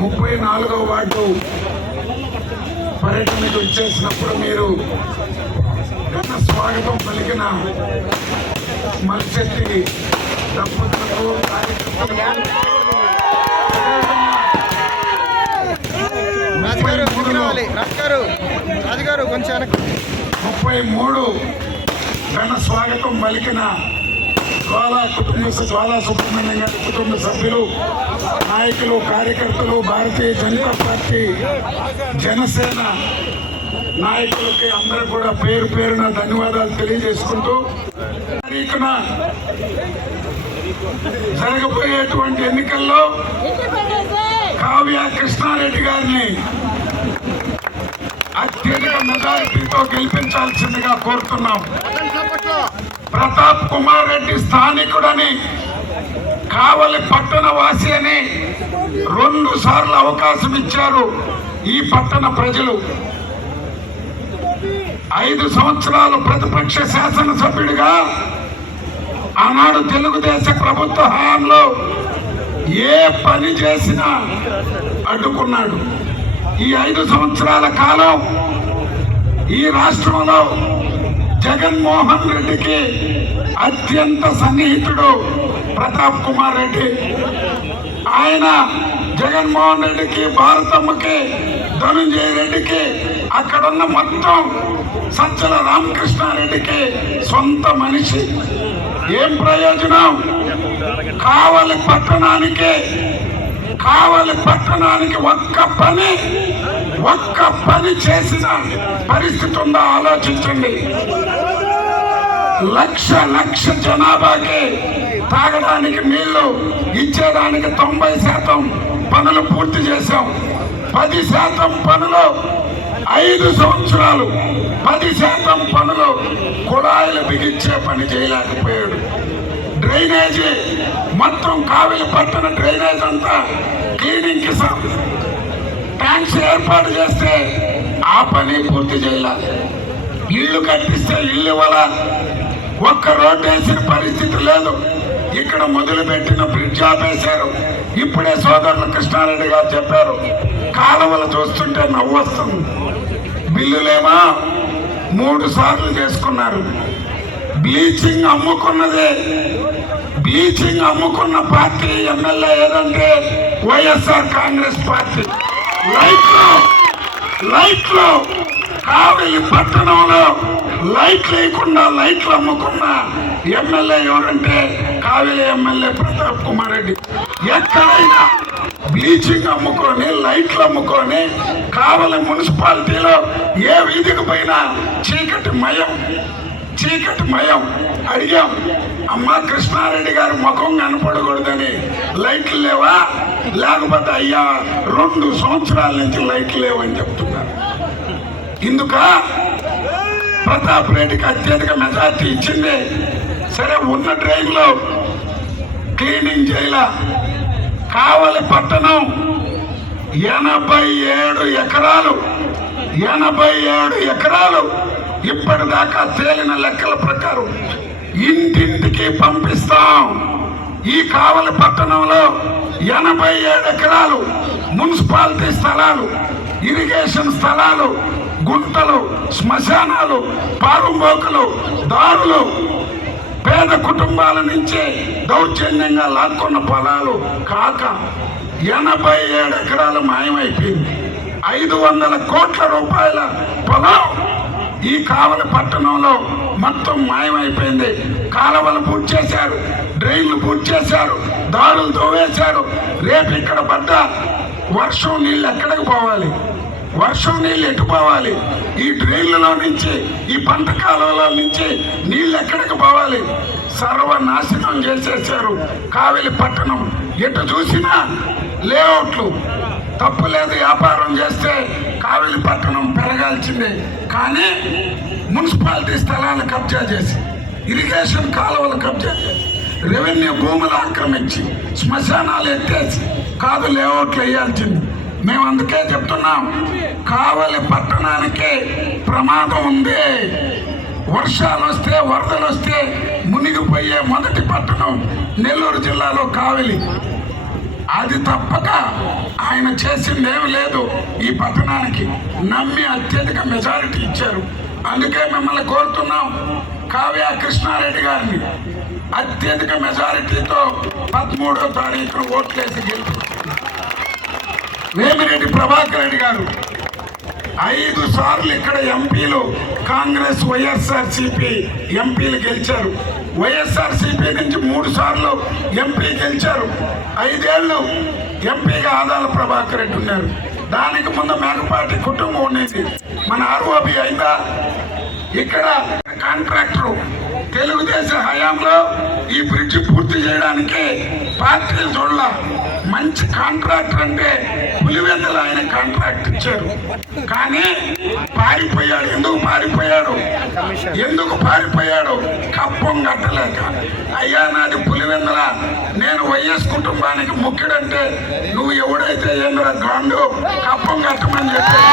ముప్పై నాలుగవ వార్డు పర్యటనకు వచ్చేసినప్పుడు మీరు స్వాగతం పలికిన మల్శెట్టి దంపతులకు ముప్పై మూడు ఘన స్వాగతం పలికిన చాలా కుటుంబ చాలా సుబ్రహ్మణ్యం గారి కుటుంబ సభ్యులు నాయకులు కార్యకర్తలు భారతీయ జనతా పార్టీ జనసేన నాయకులకి అందరూ కూడా పేరు పేరున ధన్యవాదాలు తెలియజేసుకుంటూ తారీఖున జరగబోయేటువంటి ఎన్నికల్లో కావ్య కృష్ణారెడ్డి గారిని అత్యధిక మెజారిటీతో గెలిపించాల్సిందిగా కోరుతున్నాం. ప్రతాప్ కుమార్ రెడ్డి స్థానికుడని కావలి పట్టణ వాసి అని రెండు సార్లు అవకాశం ఇచ్చారు ఈ పట్టణ ప్రజలు. ఐదు సంవత్సరాలు ప్రతిపక్ష శాసనసభ్యుడిగా ఆనాడు తెలుగుదేశ ప్రభుత్వ హయాంలో ఏ పని చేసినా అడ్డుకున్నాడు. ఈ ఐదు సంవత్సరాల కాలం ఈ రాష్ట్రంలో జగన్మోహన్ రెడ్డికి అత్యంత సన్నిహితుడు ప్రతాప్ కుమార్ రెడ్డి. ఆయన జగన్మోహన్ రెడ్డికి భారతమ్మకి ధనుంజయ రెడ్డికి అక్కడున్న మొత్తం సజ్జల రామకృష్ణారెడ్డికి సొంత మనిషి. ఏం ప్రయోజనం? కావలి పట్టణానికి కావలి పట్టణానికి ఒక్క పని ఒక్క పని చేసిన పరిస్థితి ఉందా? ఆలోచించండి. లక్ష లక్ష జనాభాకి తాగడానికి నీళ్ళు ఇచ్చేదానికి తొంభై శాతం పనులు పూర్తి చేశాం. పది శాతం పనులు ఐదు సంవత్సరాలు. పది శాతం పనులు కుళాయిలు బిగించే పని చేయలేకపోయాడు. డ్రైనేజీ మొత్తం కావిలి పట్టణ డ్రైనేజ్ అంతా క్లీనింగ్కి ట్యాంక్స్ ఏర్పాటు చేస్తే ఆ పని పూర్తి చేయాలి. ఇల్లు కట్టిస్తే ఇల్లు ఇవ్వాల? ఒక్క రోడ్డు వేసిన పరిస్థితి లేదు. ఇక్కడ మొదలుపెట్టిన బ్రిడ్జ్ ఆపేశారు. ఇప్పుడే సోదరులు కృష్ణారెడ్డి గారు చెప్పారు. కాలువలు చూస్తుంటే నవ్వు వస్తుంది. బిల్లులేమా? మూడు సార్లు చేసుకున్నారు. బ్లీచింగ్ అమ్ముకున్నదే. బ్లీచింగ్ అమ్ముకున్న పార్టీ ఎమ్మెల్యే ఏదంటే వైఎస్ఆర్ కాంగ్రెస్ పార్టీ. లైట్లు లైట్లు. కావలి పట్టణంలో లైట్ లేకుండా లైట్లు అమ్ముకున్న ఎమ్మెల్యే ఎవరంటే కావలి ఎమ్మెల్యే ప్రతాప్ కుమార్ రెడ్డి. ఎక్కడైనా బ్లీచింగ్ అమ్ముకొని లైట్లు అమ్ముకొని కావలి మున్సిపాలిటీలో ఏ వీధికి పోయినా చీకటి మయం. చీకటి మయం అడిగాం అమ్మా కృష్ణారెడ్డి గారి ముఖం కనపడకూడదని లైట్లు లేవా? లేకపోతే అయ్యా రెండు సంవత్సరాల నుంచి లైట్లు లేవని చెప్తున్నారు. ఇందుక? ప్రతాప్ రెడ్డికి అత్యధిక మెజార్టీ ఇచ్చింది. సరే ఉన్న ట్రైన్లో క్లీనింగ్ చేయాల. కావలి పట్టణం ఎనభై ఏడు ఎకరాలు. ఎనభై ఏడు ఎకరాలు. ఇప్పటిదాకా తేలిన లెక్కల ప్రకారం ఇంటింటికి పంపిస్తాం. ఈ కావలి పట్టణంలో ఎనభై ఏడు ఎకరాలు మున్సిపాలిటీ స్థలాలు ఇరిగేషన్ స్థలాలు గుంటలు శ్మశానాలు పారుంబోకులు దారులు పేద కుటుంబాల నుంచి దౌర్జన్యంగా లాక్కున్న పొలాలు కాక ఎనభై ఏడు ఎకరాలు మాయమైపోయింది. ఐదు వందల కోట్ల రూపాయల పొలం ఈ కావలి పట్టణంలో మొత్తం మాయమైపోయింది. కాలువలు పూర్తి చేశారు డ్రైన్లు పూర్తి చేశారు దారులు తోవేశారు. రేపు ఇక్కడ పడ్డ వర్షం నీళ్ళు ఎక్కడికి పోవాలి? వర్షం నీళ్ళు ఎటు పోవాలి? ఈ డ్రైన్లలో నుంచి ఈ పంట కాలువలో నుంచి నీళ్ళు ఎక్కడికి పోవాలి? సర్వనాశనం చేసేసారు కావలి పట్టణం. ఎటు చూసినా లేఅవుట్లు తప్పు లేదు వ్యాపారం చేస్తే కావేలి పట్టణం పెరగాల్సిందే. కానీ మున్సిపాలిటీ స్థలాలు కబ్జా చేసి ఇరిగేషన్ కాలువలు కబ్జా చేసి రెవెన్యూ భూములు ఆక్రమించి శ్మశానాలు ఎత్తేసి కాదు లేఅవుట్లు వేయాల్సింది. మేము అందుకే చెప్తున్నాం కావలి పట్టణానికే ప్రమాదం ఉంది. వర్షాలు వస్తే వరదలు వస్తే మునిగిపోయే మొదటి పట్టణం నెల్లూరు జిల్లాలో కావలి. అది తప్పక ఆయన చేసిందేమి లేదు. ఈ పట్టణానికి నమ్మి అత్యధిక మెజారిటీ ఇచ్చారు. అందుకే మిమ్మల్ని కోరుతున్నాం కావ్య కృష్ణారెడ్డి గారిని. అత్యధిక మెజారిటీతో పదమూడో తారీఖున ఓట్లేసి గెలుపు. వేమిరెడ్డి ప్రభాకర్ రెడ్డి గారు ఐదు సార్లు ఇక్కడ ఎంపీలు కాంగ్రెస్ వైఎస్ఆర్ సిపి ఎంపీలు గెలిచారు. వైఎస్ఆర్సీపీ నుంచి మూడు సార్లు ఎంపీ గెలిచారు. ఐదేళ్ళు ఎంపీగా ఆదాల ప్రభాకర్ రెడ్డి ఉన్నారు. దానికి ముందు మేకపాటి కుటుంబం ఉండేది. మన ఆర్ఓబి అయిందా? ఇక్కడ కాంట్రాక్టర్ తెలుగుదేశం హయాంలో ఈ బ్రిడ్జ్ పూర్తి చేయడానికి పార్టీలు చూడాల మంచి కాంట్రాక్టర్ అంటే పులివెందులు ఆయన కాంట్రాక్ట్ ఇచ్చారు కానీ పారిపోయాడు. ఎందుకు పారిపోయాడు? ఎందుకు పారిపోయాడు? కప్పం కట్టలేక. అయ్యా నాది పులివెందుల. నేను వైఎస్ కుటుంబానికి ముఖ్యుడంటే నువ్వు ఎవడైతే ఏంద్ర గాండు కప్పం కట్టమని చెప్పాడు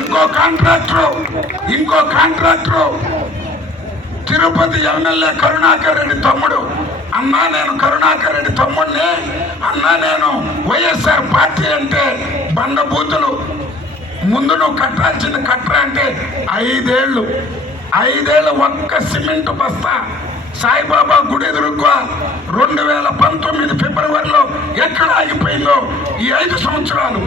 ఇంకో కాంట్రాక్టర్ ఇంకో కాంట్రాక్టర్ తిరుపతి ఎమ్మెల్యే కరుణాకర్ రెడ్డి తమ్ముడు. అన్నా నేను కరుణాకర్ రెడ్డి తమ్ముడిని. అన్నా నేను వైఎస్ఆర్ పార్టీ అంటే బండబూతులు. ముందు నువ్వు కట్టాల్సింది కట్టరా అంటే ఐదేళ్ళు. ఐదేళ్ళు ఒక్క సిమెంట్ బస్తా. సాయిబాబా గుడి ఎదురుగా రెండు వేల పంతొమ్మిది ఫిబ్రవరిలో ఎక్కడ ఆగిపోయిందో ఈ ఐదు సంవత్సరాలు.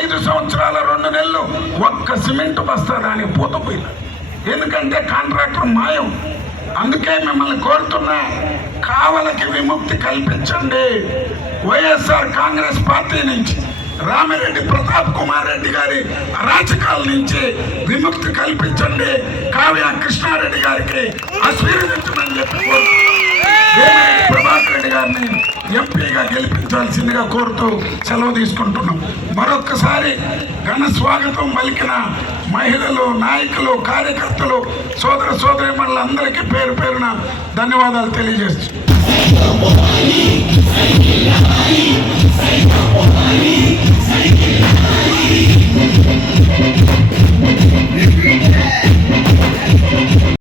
ఐదు సంవత్సరాల రెండు నెలలు ఒక్క సిమెంట్ బస్తా దానికి పూతపోయింది ఎందుకంటే కాంట్రాక్టర్ మాయం. అందుకే మిమ్మల్ని కోరుతున్నా కావలకి విముక్తి కల్పించండి. వైఎస్ఆర్ కాంగ్రెస్ పార్టీ నుంచి రామిరెడ్డి ప్రతాప్ కుమార్ రెడ్డి గారి అరాచకాల నుంచి విముక్తి కల్పించండి. కావ్య కృష్ణారెడ్డి గారికి ఆశీర్వదించమని చెప్పి గారిని ఎంపీగా గెలిపించాల్సిందిగా కోరుతూ సెలవు తీసుకుంటున్నాం. మరొక్కసారి ఘన స్వాగతం పలికిన మహిళలు నాయకులు కార్యకర్తలు సోదర సోదరి అందరికీ పేరు పేరున ధన్యవాదాలు తెలియజేస్తున్నాను